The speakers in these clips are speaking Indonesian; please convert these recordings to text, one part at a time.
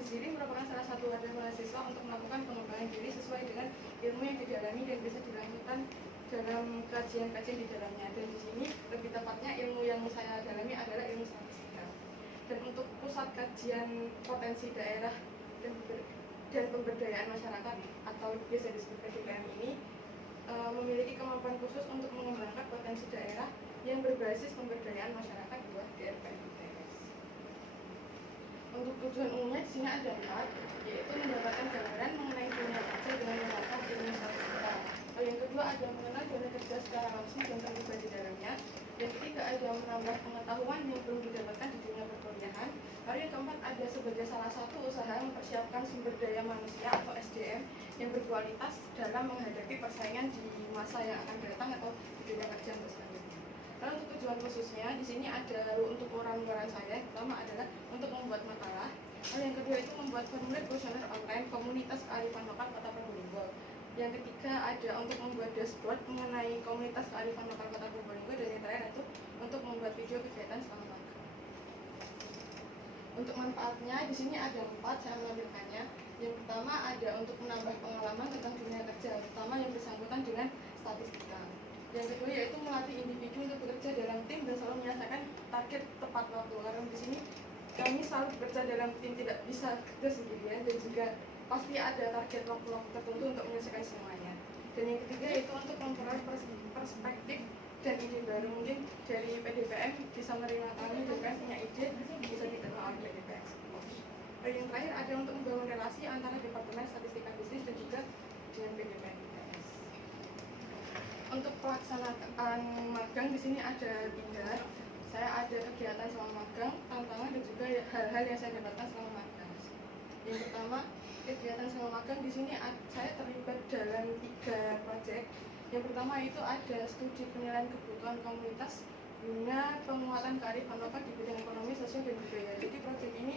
Kajian sendiri merupakan salah satu wadah mahasiswa untuk melakukan pengembangan diri sesuai dengan ilmu yang didalami dan bisa dilakukan dalam kajian-kajian di dalamnya. Dan di sini lebih tepatnya ilmu yang saya dalami adalah ilmu statistika. Dan untuk pusat kajian potensi daerah dan pemberdayaan masyarakat atau biasa disebut PDPM ini memiliki kemampuan khusus untuk mengembangkan potensi daerah yang berbasis pemberdayaan masyarakat buat DRPM-ITS. Untuk tujuan umumnya di sini ada 4, yaitu mendapatkan gambaran mengenai dunia kerja dengan menggunakan ilmu statistika. Yang kedua ada mengenal dunia kerja secara langsung dan terlibat di dalamnya. Yang ketiga ada menambah pengetahuan yang belum didapatkan di dunia perkuliahan. Lalu yang keempat ada sebagai salah satu usaha mempersiapkan sumber daya manusia atau SDM yang berkualitas dalam menghadapi persaingan di masa yang akan datang atau di dunia kerja selanjutnya. Lalu untuk tujuan khususnya di sini ada untuk orang-orang saya, pertama adalah untuk membuat makalah. Lalu yang kedua itu membuat formulir kuesioner online komunitas kearifan lokal Kota Probolinggo. Yang ketiga ada untuk membuat dashboard mengenai komunitas kearifan lokal Kota Probolinggo, dan yang terakhir itu untuk membuat video kegiatan selama magang. Untuk manfaatnya di sini ada 4, saya menampilkannya. Yang pertama ada untuk menambah pengalaman tentang dunia kerja, terutama yang bersangkutan dengan statistika. Yang kedua yaitu melatih individu untuk bekerja dalam tim dan selalu menyelesaikan target tepat waktu. Karena di sini kami selalu bekerja dalam tim, tidak bisa kerja sendirian, dan juga pasti ada target waktu tertentu untuk menyelesaikan semuanya. Dan yang ketiga yaitu untuk memperoleh perspektif dan ide baru. Mungkin dari PDPM bisa menerima kami, DPM punya ide bisa diterima oleh PDPM. Dan yang terakhir ada untuk membangun relasi antara Departemen Statistika Bisnis dan juga dengan PDPM. Untuk pelaksanaan magang di sini ada 3. Saya ada kegiatan selama magang, tantangan, dan juga hal-hal yang saya dapatkan selama magang. Yang pertama, kegiatan selama magang di sini saya terlibat dalam 3 proyek. Yang pertama itu ada studi penilaian kebutuhan komunitas guna penguatan kearifan lokal di bidang ekonomi, sosial, dan budaya. Jadi proyek ini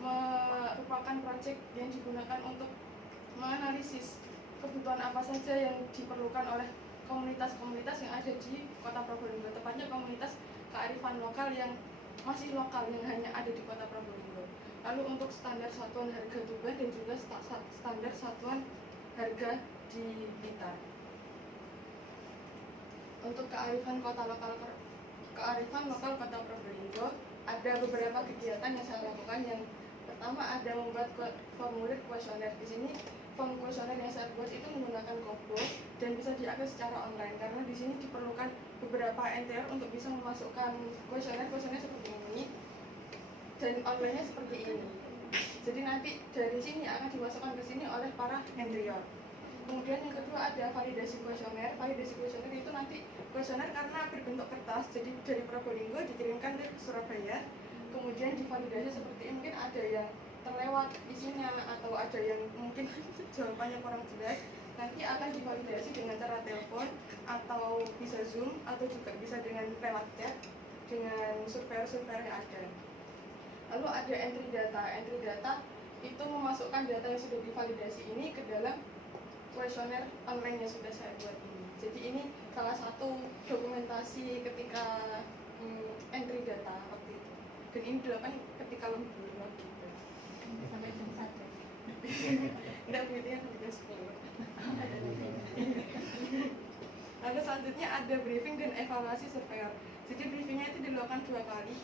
merupakan proyek yang digunakan untuk menganalisis kebutuhan apa saja yang diperlukan oleh komunitas-komunitas yang ada di Kota Probolinggo, tepatnya komunitas kearifan lokal yang masih lokal, yang hanya ada di Kota Probolinggo. Lalu untuk standar satuan harga Tuban dan juga standar satuan harga di Blitar. Untuk kearifan lokal Kota Probolinggo ada beberapa kegiatan yang saya lakukan. Yang pertama ada membuat formulir kuesioner. Di sini form kuesioner yang saya buat itu menggunakan Kobo dan bisa diakses secara online, karena di sini diperlukan beberapa NTR untuk bisa memasukkan kuesioner seperti ini dan online-nya seperti ini. Jadi nanti dari sini akan dimasukkan ke sini oleh para NTR. Kemudian yang kedua ada validasi kuesioner. Validasi kuesioner itu nanti kuesioner karena berbentuk kertas, jadi dari Probolinggo dikirimkan ke Surabaya, kemudian divalidasi seperti ini. Mungkin ada yang terlewat isinya atau ada yang mungkin jawabannya kurang jelas, nanti akan divalidasi dengan cara telepon atau bisa Zoom atau juga bisa dengan lewat chat dengan surveyor yang ada. Lalu ada entry data. Entry data itu memasukkan data yang sudah divalidasi ini ke dalam kuesioner online yang sudah saya buat ini. Jadi ini salah satu dokumentasi ketika entry data waktu itu. Dan ini dilakukan ketika lembur waktu itu. Sampai jam 1. Tidak begitu ketika 10. Lalu selanjutnya ada briefing dan evaluasi surveyor. Jadi briefingnya itu dilakukan 2 kali,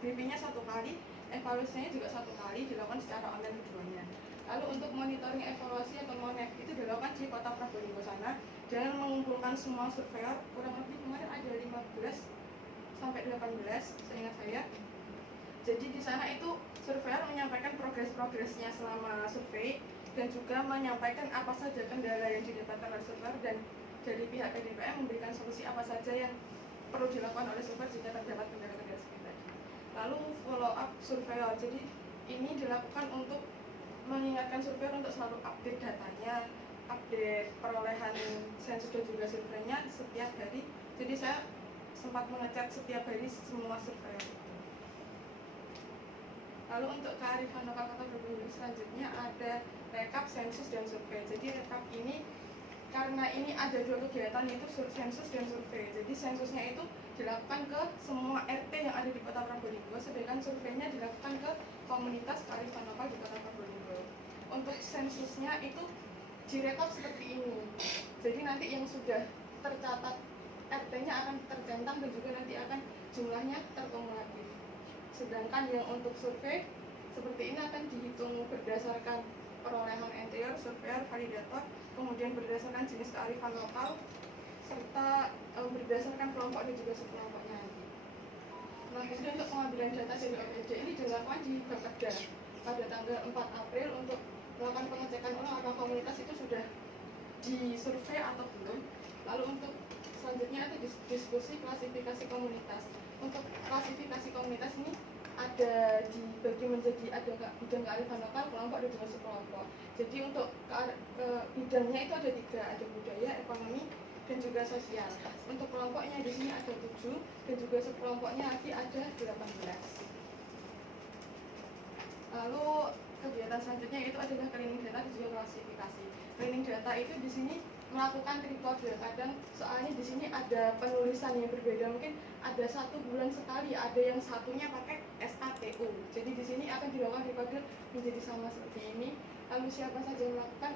briefingnya 1 kali, evaluasinya juga 1 kali, dilakukan secara online keduanya. Lalu untuk monitoring evaluasi atau MONEV itu dilakukan di Kota Probolinggo sana dengan mengumpulkan semua surveyor, kurang lebih kemarin ada 15 sampai 18 seingat saya. Jadi di sana itu surveyor menyampaikan progresnya selama survei dan juga menyampaikan apa saja kendala yang didapatkan oleh surveyor, dan dari pihak PDPM memberikan solusi apa saja yang perlu dilakukan oleh surveyor jika terdapat kendala-kendala seperti tadi. Lalu follow up surveyor. Jadi ini dilakukan untuk mengingatkan surveyor untuk selalu update datanya, update perolehan sensus dan juga surveinya setiap hari. Jadi saya sempat mengecek setiap hari semua surveyor itu. Lalu untuk kearifan lokal Kota Probolinggo selanjutnya ada rekap, sensus, dan survei. Jadi rekap ini karena ini ada 2 kegiatan, yaitu sensus dan survei. Jadi sensusnya itu dilakukan ke semua RT yang ada di Kota Probolinggo, sedangkan surveinya dilakukan ke komunitas kearifan lokal di Kota Probolinggo. Untuk sensusnya itu direkap seperti ini. Jadi nanti yang sudah tercatat RT-nya akan tercentang dan juga nanti akan jumlahnya terkumulatif. Sedangkan yang untuk survei seperti ini akan dihitung berdasarkan perolehan interior, surveyor, validator, kemudian berdasarkan jenis kearifan lokal, serta berdasarkan kelompok dan juga subkelompoknya nanti. Nah, kemudian untuk pengambilan data dari OPD ini dilakukan di Bapeda pada tanggal 4 April untuk melakukan pengecekan ulang apakah komunitas itu sudah disurvei atau belum. Lalu untuk selanjutnya ada diskusi klasifikasi komunitas. Untuk klasifikasi komunitas ini ada dibagi menjadi ada bidang kearifan lokal, kelompok dan juga subkelompok. Jadi untuk bidangnya itu ada 3, ada budaya, ekonomi, dan juga sosial. Untuk kelompoknya di sini ada 7 dan juga subkelompoknya lagi ada 18. Lalu kegiatan selanjutnya itu adalah cleaning data dan juga klasifikasi. Cleaning data itu di sini melakukan recode. Kadang soalnya di sini ada penulisan yang berbeda, mungkin ada 1 bulan sekali, ada yang satunya pakai SKTU. Jadi di sini akan dilakukan recode menjadi sama seperti ini. Lalu siapa saja yang melakukan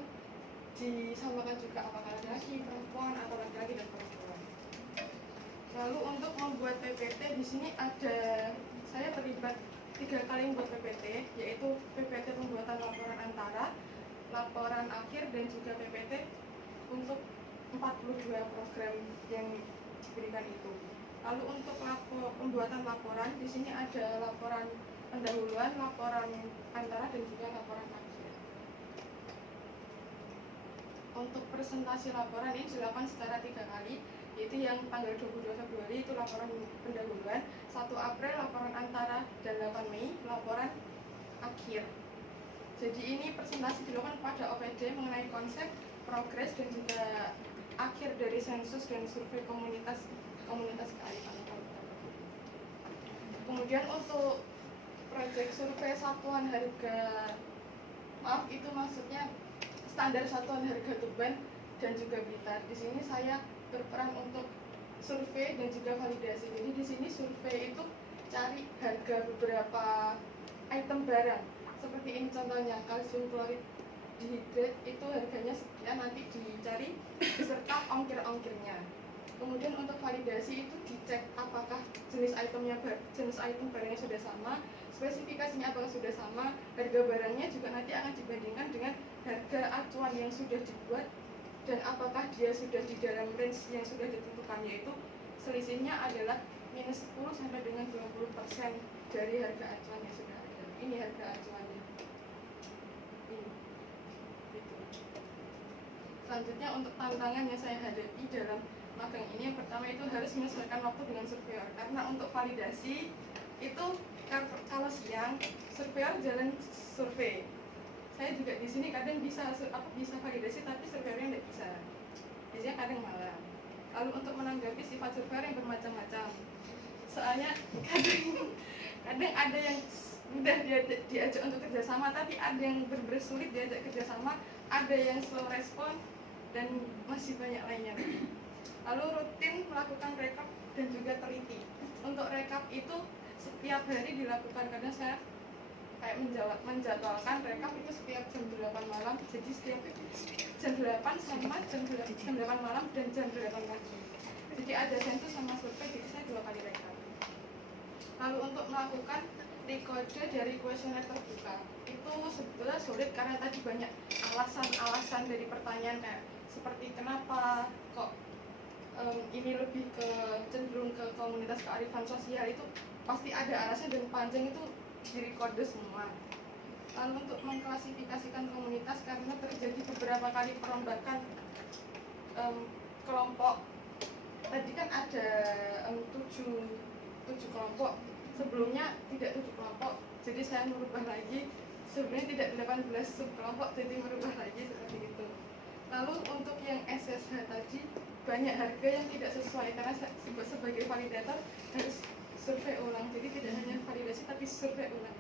disamakan juga apakah laki-laki, perempuan, atau laki-laki dan perempuan. Lalu untuk membuat PPT di sini ada saya terlibat 3 kali membuat PPT, yaitu PPT pembuatan laporan antara, laporan akhir, dan juga PPT untuk 42 program yang diberikan itu. Lalu untuk pembuatan laporan di sini ada laporan pendahuluan, laporan antara, dan juga laporan akhir. Untuk presentasi laporan ini dilakukan secara 3 kali, yaitu yang tanggal 22 Februari itu laporan pendahuluan, 1 April laporan antara, dan 8 Mei laporan akhir. Jadi ini presentasi dilakukan pada OPD mengenai konsep, progres, dan juga akhir dari sensus dan survei komunitas kearifan lokal. Kemudian untuk proyek survei satuan harga, maaf itu maksudnya standar satuan harga Tuban dan juga Blitar. Di sini saya berperan untuk survei dan juga validasi. Jadi di sini survei itu cari harga beberapa item barang. Seperti ini contohnya, kalsium klorid dihidrat itu harganya sekian, nanti dicari beserta ongkir-ongkirnya. Kemudian untuk validasi itu dicek apakah jenis item barangnya sudah sama, spesifikasinya apakah sudah sama, harga barangnya juga nanti akan dibandingkan dengan harga acuan yang sudah dibuat dan apakah dia sudah di dalam range yang sudah ditentukan, yaitu selisihnya adalah minus 10 sampai dengan 20% dari harga acuan yang sudah ada. Ini harga acuannya. Ini. Gitu. Selanjutnya untuk tantangan yang saya hadapi dalam magang ini, yang pertama itu harus menyesuaikan waktu dengan surveyor, karena untuk validasi itu kalau siang surveyor jalan survei. Saya juga di sini kadang bisa validasi tapi surveyornya tidak bisa. Biasanya kadang malam. Lalu untuk menanggapi sifat surveyor yang bermacam-macam. Soalnya kadang ada yang mudah diajak untuk kerjasama, tapi ada yang bersulit diajak kerjasama, ada yang slow respon, dan masih banyak lainnya. Lalu rutin melakukan rekap dan juga teliti. Untuk rekap itu setiap hari dilakukan, kadang saya kayak menjadwalkan rekap itu setiap jam 8 malam. Jadi setiap jam 8 sama jam 8 malam dan jam 8 pagi. Jadi ada sensus sama survei, jadi saya 2 kali rekap. Lalu untuk melakukan rekode dari kuesioner terbuka itu sebetulnya sulit karena tadi banyak alasan-alasan dari pertanyaan, kayak seperti kenapa kok ini lebih cenderung ke komunitas kearifan sosial, itu pasti ada alasan dan panjang, itu direkode semua. Lalu untuk mengklasifikasikan komunitas, karena terjadi beberapa kali perombakan kelompok. Tadi kan ada 7 kelompok, sebelumnya tidak 7 kelompok, jadi saya merubah lagi. Sebenarnya tidak 18 subkelompok, jadi merubah lagi seperti itu. Lalu untuk yang SSH tadi, banyak harga yang tidak sesuai karena sebagai validator harus survei ulang, jadi tidak hanya validasi tapi survei ulang.